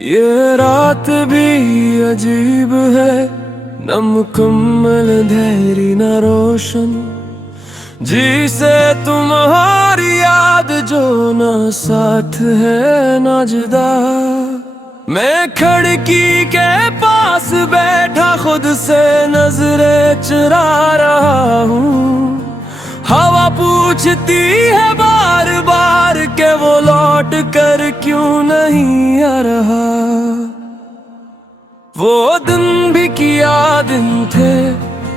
ये रात भी अजीब है, न मुकम्मल धैर्य न रोशन, जिसे तुम्हारी याद जो न साथ है न जुदा। मैं खिड़की के पास बैठा खुद से नजरें चुरा रहा हूँ। हवा पूछती है बार बार के वो लौट कर क्यों नहीं आ रहा। वो दिन भी क्या दिन थे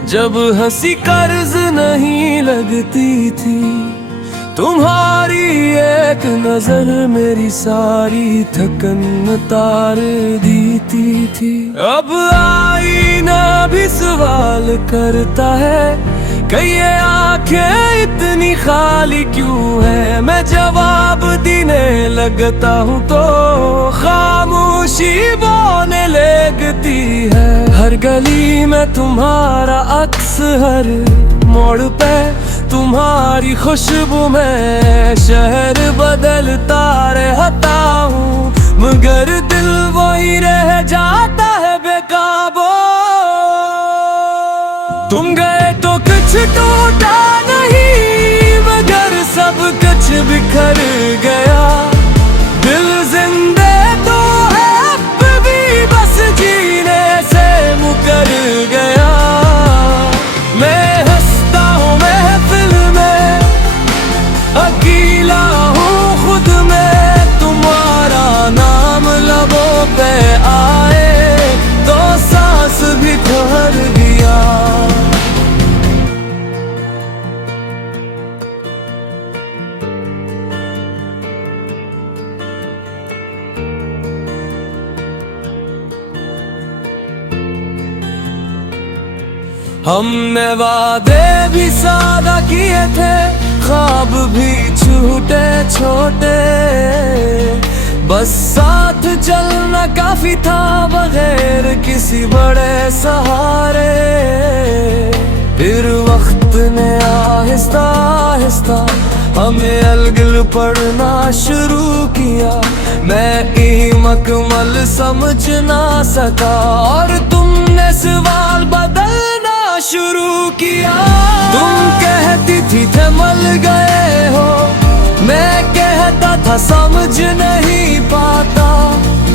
जब हंसी कर्ज नहीं लगती थी। तुम्हारी एक नजर मेरी सारी थकन उतार देती थी। अब आईना भी सवाल करता है कि ये आंखें इतनी खाली क्यों है। मैं जवाब देने लगता हूँ तो खामोशी बोलने लगती है। हर गली में तुम्हारा अक्स, हर मोड़ पे तुम्हारी खुशबू में। शहर बदलता रहता हूँ मगर दिल वही रह जाता है बेकाबू। तुम गए तो कुछ टूटा नहीं मगर सब कुछ बिखर गया। दिल जिंदे तो है अब भी बस जीने से मुकर गया। मैं हंसता हूँ महफिल में, अकेला हूँ खुद में। तुम्हारा नाम लबों पे आए तो सांस भी ठहर गया। हमने वादे भी सादा किए थे, ख्वाब भी छूटे छोटे। बस साथ चलना काफी था बगैर किसी बड़े सहारे। फिर वक्त ने आहिस्ता आहिस्ता हमें अलग पढ़ना शुरू किया। मैं मुकम्मल समझ ना सका और तुमने सवाल बदलना शुरू किया। तुम कहती थी थमल गए हो, मैं कहता था समझ नहीं पाता।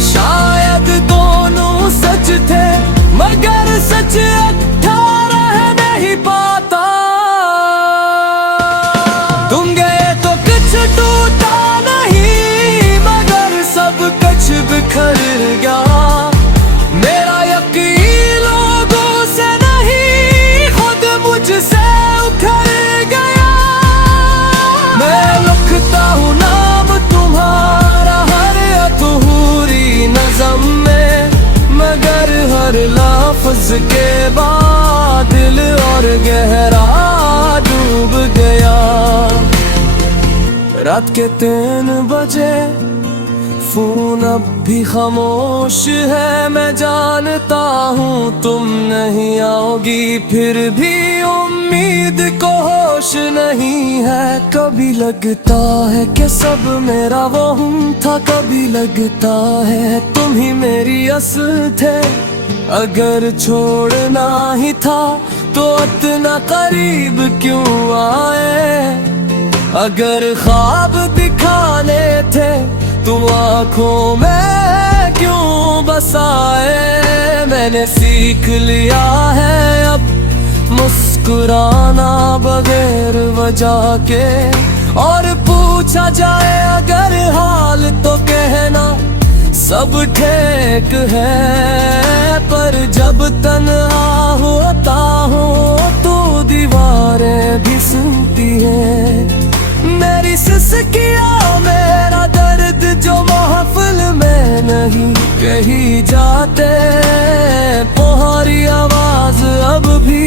शायद दोनों सच थे मगर सच अच्छा रह नहीं पाता। तुम गए तो कुछ टूटा नहीं मगर सब कुछ बिखर गया। मेरा यकीन लोगों से नहीं खुद मुझसे उखड़ गया। मैं लिखता हूँ नाम तुम्हारा हर अधूरी नज़म में मगर हर लफ्ज़ के बाद दिल और गहरा डूब गया। रात के 3 बजे फोन अब भी खामोश है। मैं जानता हूँ तुम नहीं आओगी फिर भी उम्मीद को होश नहीं है। कभी लगता है कि सब मेरा वहम था, कभी लगता है तुम ही मेरी असल थे। अगर छोड़ना ही था तो इतना करीब क्यों आए। अगर ख्वाब दिखाने थे तुम आँखों में क्यों बसाए। मैंने सीख लिया है अब मुस्कुराना बगैर वजह के। और पूछा जाए अगर हाल तो कहना सब ठीक है। पर जब तन्हा होता हूँ तो दीवारें भी सुनती है। मेरी सिसकियाँ मेरा दर्द जो महफिल में नहीं कही जाते। तुम्हारी आवाज अब भी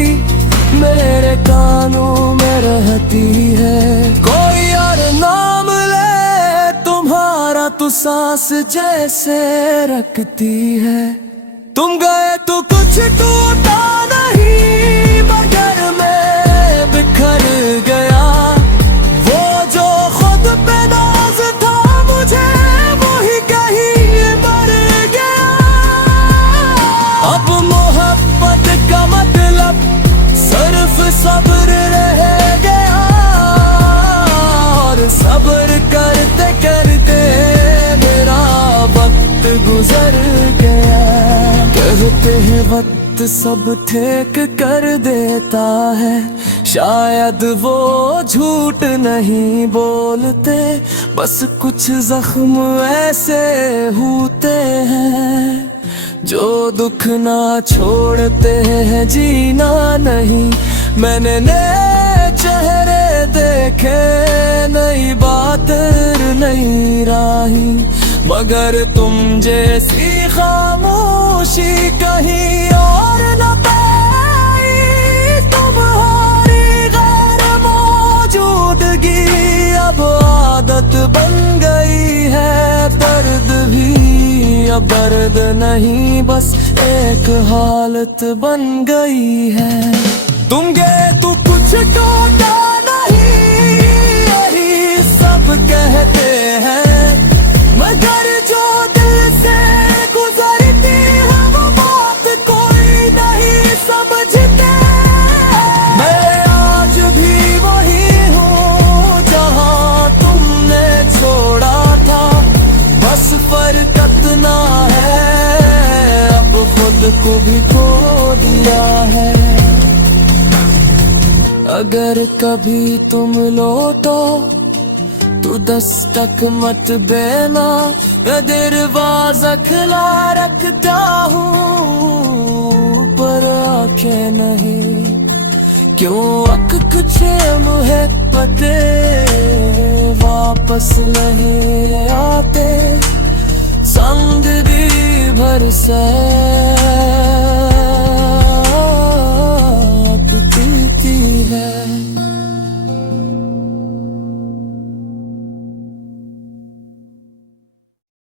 मेरे कानों में रहती है। कोई और नाम ले तुम्हारा तो सांस जैसे रखती है। तुम गए तो कुछ टूटा नहीं मगर मैं बिखर गया। वो जो खुद पे नाज था मुझे वही कहीं मर गया। गुजर गया। कहते हैं वक्त सब ठीक कर देता है, शायद वो झूठ नहीं बोलते, बस कुछ जख्म ऐसे होते हैं जो दुख ना छोड़ते हैं, जीना नहीं। मैंने नए चेहरे देखे, नई बातें नई राही, मगर तुम जैसी खामोशी कहीं और न पाई। तुम्हारी गैर मौजूदगी अब आदत बन गई है, दर्द भी अब दर्द नहीं, बस एक हालत बन गई है। तुम गए तो कुछ टूटा नहीं, यही सब कहते हैं, मगर जो दिल से गुजरती है वो बात कोई नहीं समझते। मैं आज भी वही हूँ जहाँ तुमने छोड़ा था, बस फर्क इतना है अब खुद को भी खो दिया है। अगर कभी तुम लौटो तो दस्तक मत देना, दरवाजा खुला रखता हूँ पर आंखें नहीं। क्यों अक कुछ मुहब्बते वापस नहीं आते, संग दी भर से